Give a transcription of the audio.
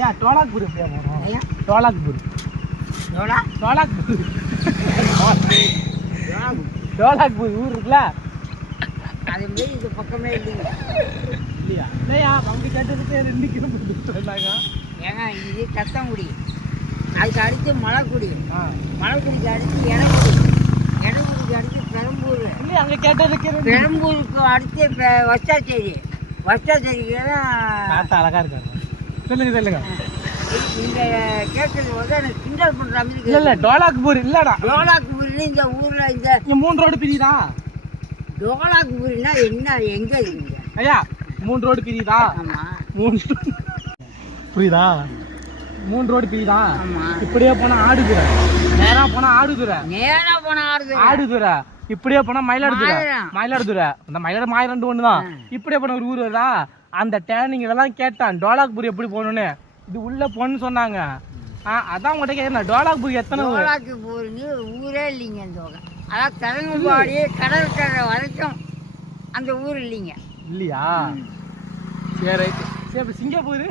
ஐயா டோலாக்பூர் எப்படியா போகிறோம்? ஐயா டோலாக்பூர் டோலாக்பூர் ஊர் இருக்குல்ல, அது மாரி இது பக்கமே இல்லைங்க. இல்லையா? இல்லையா அவங்க கேட்டதுக்கு 2 கிலோமீட்டர் சொன்னாங்க. ஏங்க இது கத்தங்குடி, அதுக்கு அடுத்து மலைக்குடி, மலைக்குடிக்கு அடுத்து எடக்குடி, எடக்குடிக்கு அடுத்து பெரம்பூர். இல்லையா அங்கே கேட்டதுக்கு பெரம்பூருக்கு அடுத்து வஸ்தாச்சேரி, வஸ்தாச்சேரிக்கு தான் அழகா இருக்காரு. சொல்லுங்க இந்த கேட்டது வந்து எனக்கு கிண்டல் பண்ற மாதிரி. இல்லை டோலாக்பூர் இல்லடா, டோலாக்பூர்ல இந்த ஊர்ல இந்த 3 ரோடு பிரியுதா? டோலாக்பூர்னா என்ன, எங்க இருக்கீங்க ஐயா 3 ரோடு பிரியுதா? ஆமா 3 புரியுதா? 3 ரோடு பிரியுதா? ஆமா. இப்படியே போனா ஆடுதுறை, நேரா போனா ஆடுதுறை, நேரா போன ஆடுதுறை, இப்படியே போனா மயிலாடுதுறை, மாயிரம். மயிலாடுதுறை அந்த மயிலாடு ஒண்ணுதான். இப்படியே போன ஒரு ஊர் வருதா, அந்த டேனிங் இதெல்லாம் கேட்டான் டோலாக்பூர் எப்படி போகணும்னு. இது உள்ள போன்னு சொன்னாங்க. அதான் உங்கள்கிட்ட கேட்குறேன், டோலாக்பூர் எத்தனை ஊர்? டோலாக்பூர்னு ஊரே இல்லைங்க இந்த ஊர். அதான் தரங்கம்பாடி கடற்கரை வரைக்கும் அந்த ஊர் இல்லைங்க. இல்லையா? சரி ரைட்டு. சரி அப்போ சிங்கப்பூர்